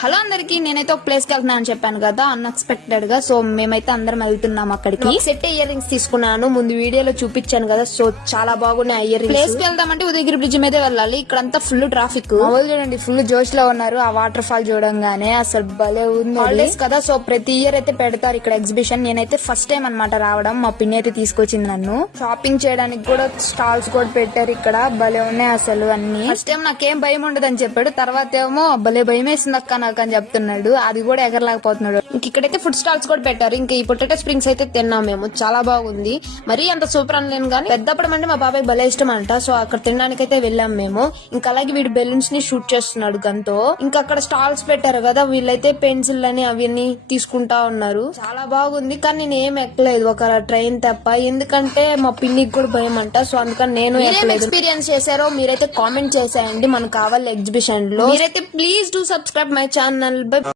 Hello అందరికి, నేనైతే ఒక ప్లేస్ కి వెళ్తున్నా అని చెప్పాను కదా అన్ఎక్స్పెక్టెడ్ గా. సో మేమైతే అందరం వెళ్తున్నాం అక్కడికి. సెట్ ఇయర్ రింగ్స్ తీసుకున్నాను, ముందు వీడియోలో చూపించాను కదా. సో చాలా బాగున్నాయి ఇయర్ రింగ్స్. ప్లేస్ కి వెళ్దామంటే ఉదయగిరి బ్రిడ్జ్ మీదే వెళ్ళాలి. ఇక్కడంతా ఫుల్ ట్రాఫిక్. వాళ్ళు చూడండి ఫుల్ జోష్ లో ఉన్నారు. ఆ వాటర్ ఫాల్ చూడంగానే అసలు భలే ఉంది. హాలిడేస్ కదా, సో ప్రతి ఇయర్ అయితే పెడతారు ఇక్కడ ఎగ్జిబిషన్. నేనైతే ఫస్ట్ టైం అన్నమాట రావడం. మా పిన్ని అయితే తీసుకొచ్చింది నన్ను. షాపింగ్ చేయడానికి కూడా స్టాల్స్ కూడా పెట్టారు ఇక్కడ. భలే ఉన్నాయి అసలు అన్ని. ఫస్ట్ టైం నాకేం భయం ఉండదు అని చెప్పాడు, తర్వాత ఏమో భలే భయం వేసింది అక్క నాకు అని చెప్తున్నాడు. అది కూడా ఎగరలేకపోతున్నాడు. ఇంక ఇక్కడైతే ఫుడ్ స్టాల్స్ కూడా పెట్టారు. ఇంకా ఈ పొటాటో స్ప్రింగ్స్ అయితే తిన్నాం మేము, చాలా బాగుంది. మరీ అంత సూపర్ అనలేను కానీ పెద్దప్పడం అంటే మా బాబాయ్ భలే ఇష్టం అంట. సో అక్కడ తినడానికి అయితే వెళ్ళాం మేము. ఇంకా అలాగే వీడు బెలూన్స్ ని షూట్ చేస్తున్నాడు గన్తో. ఇంకా అక్కడ స్టాల్స్ పెట్టారు కదా, వీళ్ళైతే పెన్సిల్ అని అవన్నీ తీసుకుంటా ఉన్నారు. చాలా బాగుంది కానీ నేను ఏం ఎక్కలేదు, ఒక ట్రైన్ తప్ప. ఎందుకంటే మా పిన్నికి కూడా భయం అంట. సో అందుకని నేను ఎక్స్పీరియన్స్ చేశారో మీరైతే కామెంట్ చేసేయండి. మనకు కావాలి ఎగ్జిబిషన్ లో. మీరైతే please do subscribe my channel. By.